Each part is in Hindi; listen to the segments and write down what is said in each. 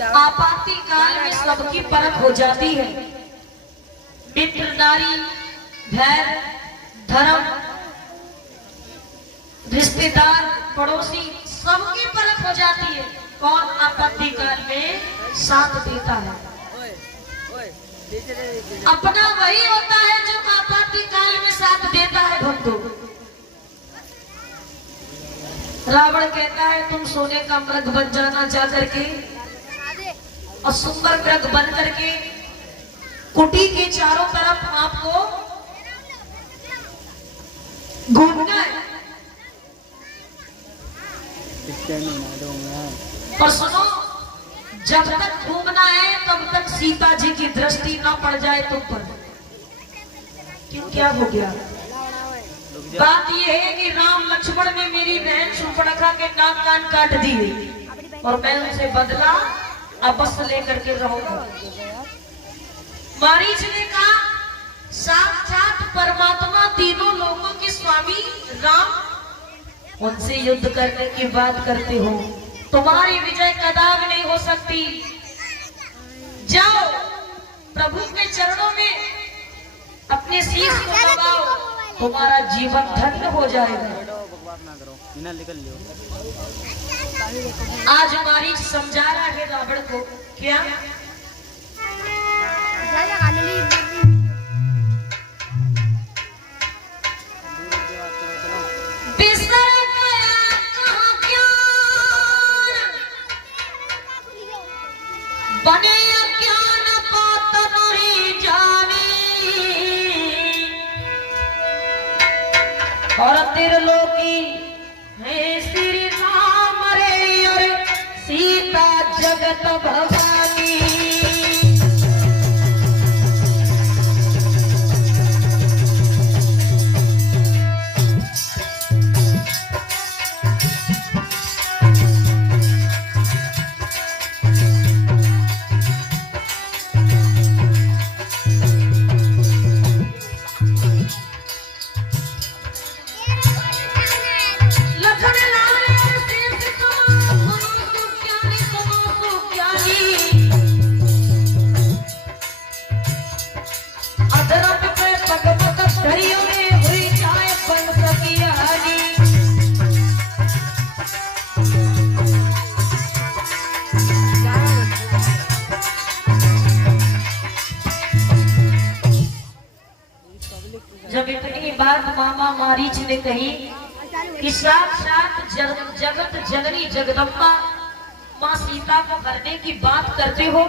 आपातकाल में सबकी परख हो जाती है। मित्र, नारी, धैर्य, धर्म, रिश्तेदार, पड़ोसी, सबकी परख हो जाती है। कौन आपातकाल में साथ देता है? अपना वही होता है जो आपातकाल में साथ देता है। भक्तों, रावण कहता है तुम सोने का मृग बन जाना, जाकर के और सुंदर मृग बन करके कुटी के चारों तरफ आपको घूमना है। और सुनो, जब तक घूमना है तब तक सीता जी की दृष्टि ना पड़ जाए तुम पर। क्यों, क्या हो गया? बात यह है कि राम लक्ष्मण ने मेरी बहन शूर्पणखा के नाक कान काट दिए और मैं उनसे बदला अवश्य लेकर के रहूंगा। मारीच ने कहा साक्षात परमात्मा, तीनों लोगों के स्वामी राम, उनसे युद्ध करने की बात करते हो, तुम्हारी विजय कदापि नहीं हो सकती। जाओ प्रभु के चरणों में अपने शीश को लगाओ, तुम्हारा जीवन धन्य हो जाएगा। आज मारीच समझा रहा है रावण को, क्या बने अज्ञान बात नहीं जानी, और त्रिलोकी है श्री राम रे और सीता जगत भवानी। जब इतनी बात मामा मारीच ने कही कि साक्षात जगत जननी जगदम्बा माँ सीता को करने की बात करते हो,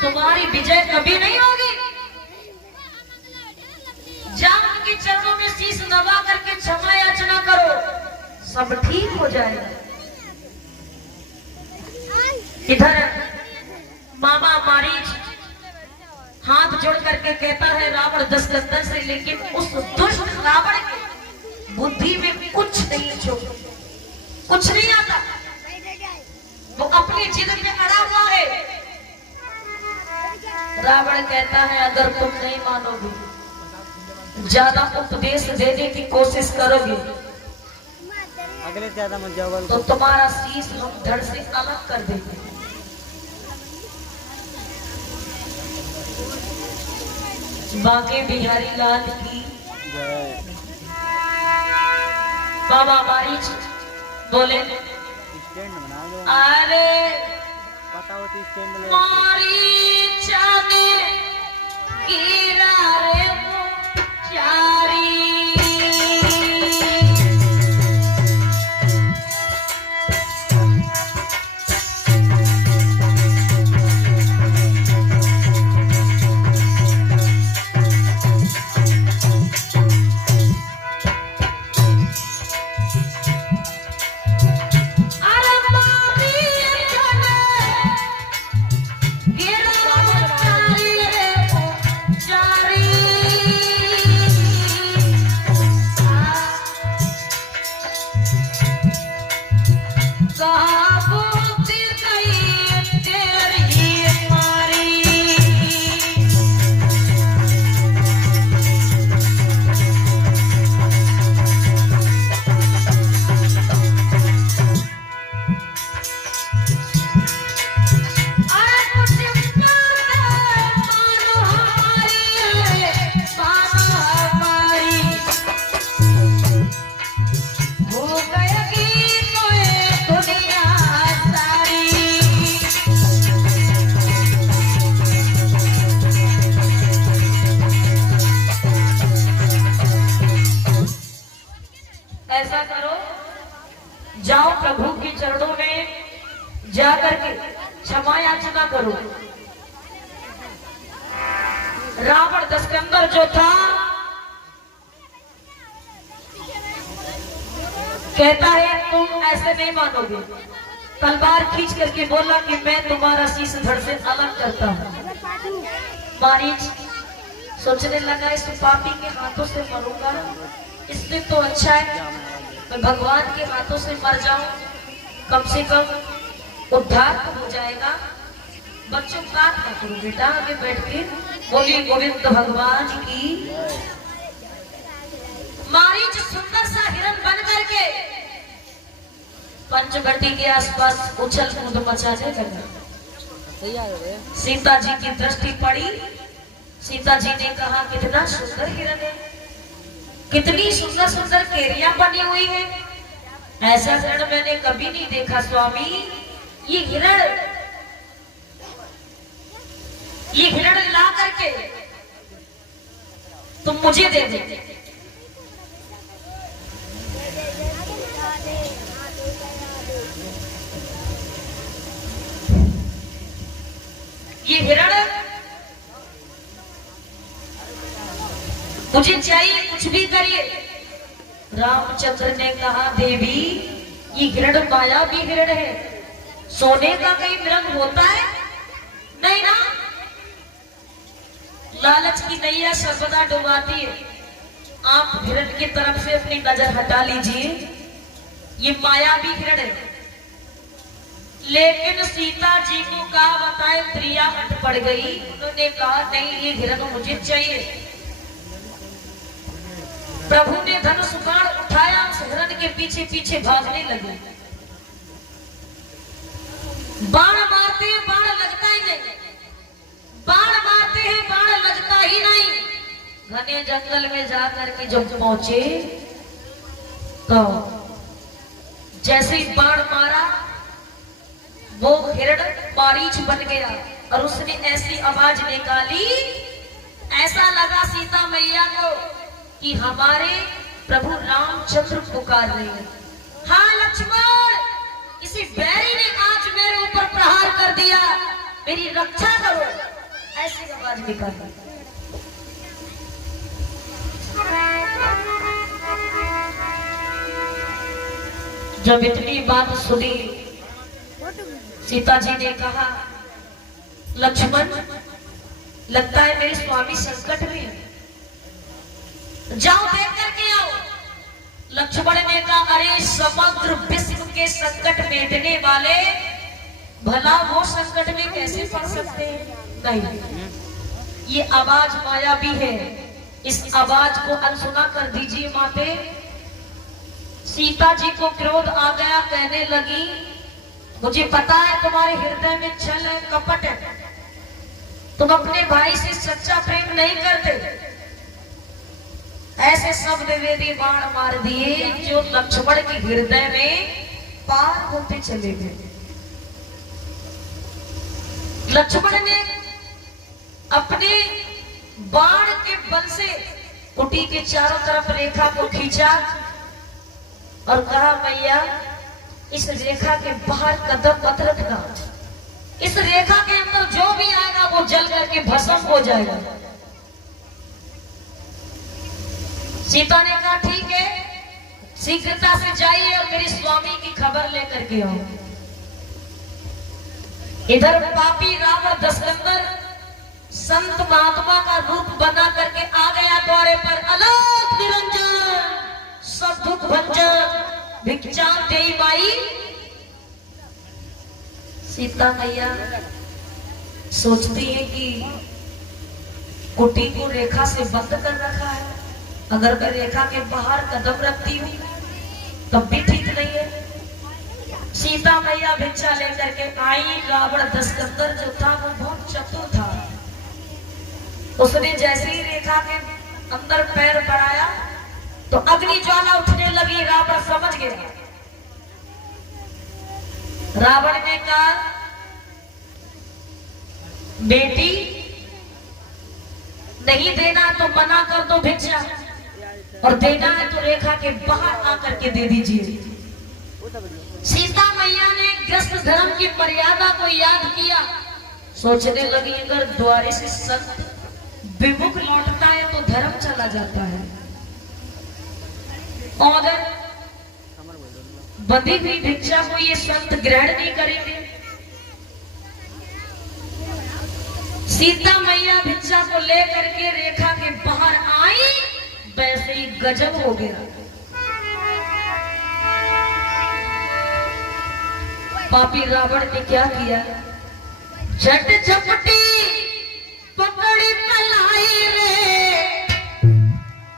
तुम्हारी विजय कभी नहीं होगी। जाओ उनके चरणों में शीश नवा करके क्षमा याचना करो, सब ठीक हो जाएगा। इधर मामा मारीच हाथ जोड़ करके कहता है रावण दशकंदन से, लेकिन उस दुष्ट रावण की बुद्धि में कुछ नहीं, जो कुछ नहीं आता, वो अपनी जिद पे अड़ा हुआ है। रावण कहता है अगर तुम नहीं मानोगे, ज्यादा उपदेश देने की कोशिश करोगे, अगले ज्यादा मत जाओ तो तुम्हारा शीश हम धड़ से अलग कर देंगे। बांके बिहारी लाल की जय। बाबा मारीच बोले अरे बताओ तो स्टैंड मारीच ने गिरा रे चारी, जा करके क्षमा याचना करो। रावण दशकंदर जो था कहता है तुम ऐसे नहीं मानोगे, तलवार खींच करके बोला कि मैं तुम्हारा शीश धड़ से अलग करता हूँ। मारीच सोचने लगा इस पापी के हाथों से मरूंगा, इससे तो अच्छा है मैं भगवान के हाथों से मर जाऊं, कम से कम उद्धार तो हो जाएगा। बच्चों बात ना करो बेटा, आगे बैठ के बोली गोविंद भगवान की। मारीच सुंदर सा हिरण बन करके पंचवटी के आसपास उछल कूद मचाने लगा। सीता जी की दृष्टि पड़ी, सीता जी ने कहा कितना सुंदर हिरण है, कितनी सुंदर सुंदर केरियां बनी हुई है, ऐसा हिरण मैंने कभी नहीं देखा स्वामी। ये हिरण ला करके तुम मुझे दे दे। ये हिरण मुझे चाहिए, कुछ भी करिए। रामचंद्र ने कहा देवी ये हिरण माया भी हिरण है, सोने का कहीं रंग होता है नहीं ना, लालच की नैया सर्वदा डुबाती है। आप हिरण की तरफ से अपनी नजर हटा लीजिए, ये माया भी हिरण है। लेकिन सीता जी को कहा बताए प्रिया हट पड़ गई, उन्होंने कहा नहीं ये हिरण मुझे चाहिए। प्रभु ने धनुष बाण उठाया, उस हिरण के पीछे पीछे भागने लगे। बाण मारते हैं बाण लगता ही नहीं, बाण मारते हैं बाण लगता ही नहीं। घने जंगल में जाकर के जब पहुंचे तो जैसे ही बाण मारा वो हिरण मारीच बन गया और उसने ऐसी आवाज निकाली, ऐसा लगा सीता मैया को कि हमारे प्रभु रामचंद्र पुकार रहे हैं। हाँ लक्ष्मण, इसी बैरी ने आज मेरे ऊपर प्रहार कर दिया, मेरी रक्षा करो, ऐसी आवाज निकाली। जब इतनी बात सुनी सीता जी ने कहा लक्ष्मण लगता है मेरे स्वामी संकट में है, जाओ देख करके आओ। लक्ष्मण ने कहा अरे समग्र विश्व के संकट मेटने वाले, भला वो संकट में कैसे पड़ सकते हैं? नहीं, ये आवाज माया भी है, इस आवाज को अनसुना कर दीजिए माते। सीता जी को क्रोध आ गया, कहने लगी मुझे पता है तुम्हारे हृदय में छल है, कपट है, तुम अपने भाई से सच्चा प्रेम नहीं करते। ऐसे शब्द वेदी बाण मार दिए जो लक्ष्मण के हृदय में पार होते चले गए। लक्ष्मण ने अपने बाण के बल से कुटी के चारों तरफ रेखा को खींचा और कहा मैया इस रेखा के बाहर कदम मत रखना, इस रेखा के अंदर जो भी आएगा वो जल करके भस्म हो जाएगा। सीता ने कहा ठीक है, शीघ्रता से जाइए और मेरे स्वामी की खबर लेकर के आओ। इधर पापी रावण दशकंदर संत महात्मा का रूप बना करके आ गया द्वारे पर। अलग निरंजन सब दुख भंजन भिक्षां देई माई। सीता मैया सोचती है कि कुटी को रेखा से बंद कर रखा है, अगर मैं रेखा के बाहर कदम रखती हूँ तब भी ठीक नहीं है। सीता मैया भिक्षा लेकर के आई। रावण दशकंदर जो था वो बहुत चतुर था, उसने जैसे ही रेखा के अंदर पैर बढ़ाया तो अग्नि ज्वाला उठने लगी। रावण समझ गया। रावण ने कहा बेटी नहीं देना तो मना कर दो भिक्षा, और देना है तो रेखा के बाहर आकर के दे दीजिए। सीता मैया ने ग्रस्त धर्म की मर्यादा को याद किया। सोचने लगी अगर द्वारे से संत विमुख लौटता है तो धर्म चला जाता है, और अगर बंधी हुई भिक्षा को ये संत ग्रहण नहीं करेंगे। सीता मैया भिक्षा को लेकर के रेखा के बाहर आई, वैसे ही गजब हो गया। पापी रावण ने क्या किया, झट झपटी पकड़ी पलाई रे,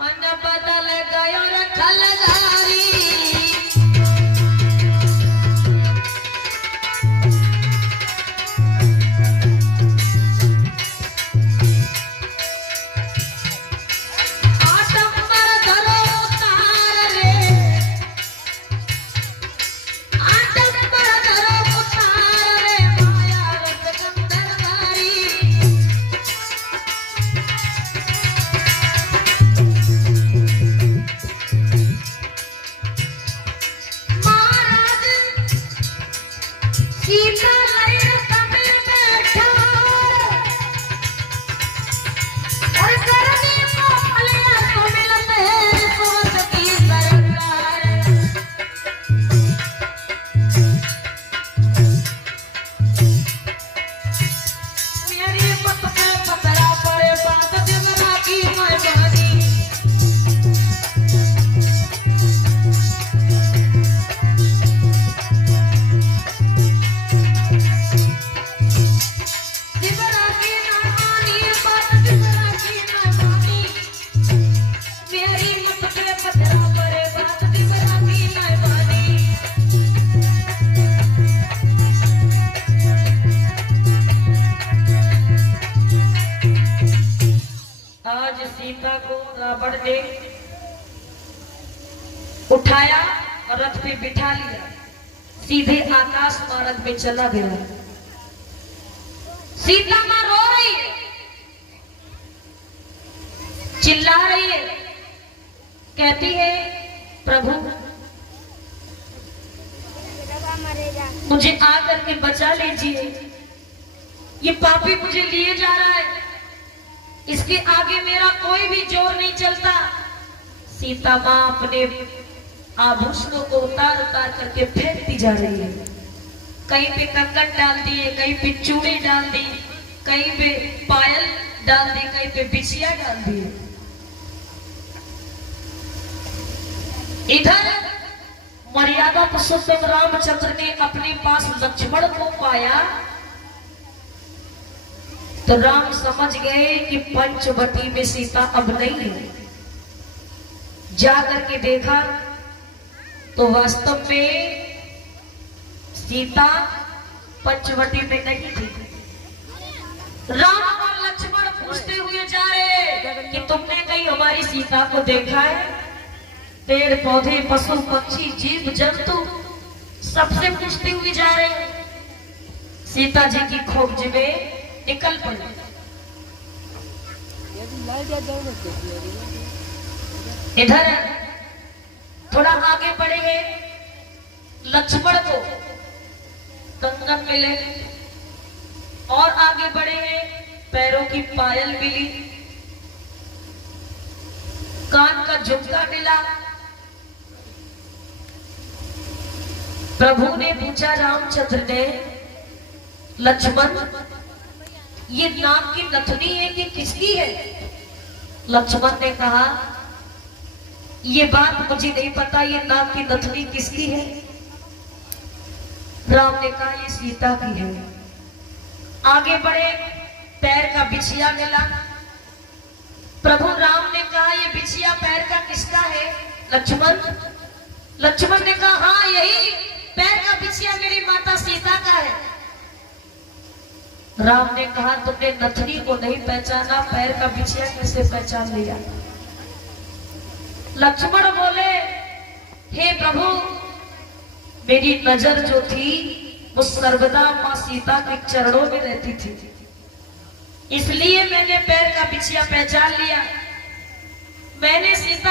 मन बदल गयो रे खलदारी। सीता को रावण ने उठाया और रथ पे बिठा लिया, सीधे आकाश मार्ग में चला गया। सीता मां रो रही है, चिल्ला रही है, कहती है प्रभु मुझे आकर के बचा लीजिए, ये पापी मुझे लिए जा रहा है, इसके आगे मेरा कोई भी जोर नहीं चलता। सीता मां अपने आभूषणों को उतार उतार करके फेंकती जा रही है, कहीं पे कंकन डाल दिए, कहीं पे चूड़ी डाल दी, कहीं पे पायल डाल दी, कहीं पे बिछिया डाल दी। इधर मर्यादा पुरुषोत्तम रामचंद्र ने अपने पास लक्ष्मण को पाया तो राम समझ गए कि पंचवटी में सीता अब नहीं है। जाकर के देखा तो वास्तव में सीता पंचवटी में नहीं थी। राम और लक्ष्मण पूछते हुए जा रहे कि तुमने कहीं हमारी सीता को देखा है? पेड़ पौधे पशु पक्षी जीव जंतु सबसे पूछते हुए जा रहे। सीता जी की खोज में निकल पड़े। इधर थोड़ा आगे बढ़ेंगे, लक्ष्मण को कंगन मिले, और आगे बढ़ेंगे पैरों की पायल मिली, कान का झुमका मिला। प्रभु ने पूछा रामचंद्र ने, लक्ष्मण ये नाक की नथनी है कि किसकी है? लक्ष्मण ने कहा ये बात मुझे नहीं पता, ये नाक की नथनी किसकी है? राम ने कहा ये सीता की है। आगे बढ़े, पैर का बिछिया मिला। प्रभु राम ने कहा ये बिछिया पैर का किसका है? लक्ष्मण ने कहा हाँ यही पैर का बिछिया मेरी माता सीता का है। राम ने कहा तुमने नथनी को नहीं पहचाना, पैर का बिछिया कैसे पहचान लिया? लक्ष्मण बोले हे प्रभु मेरी नजर जो थी वो सर्वदा मां सीता के चरणों में रहती थी, इसलिए मैंने पैर का बिछिया पहचान लिया। मैंने सीता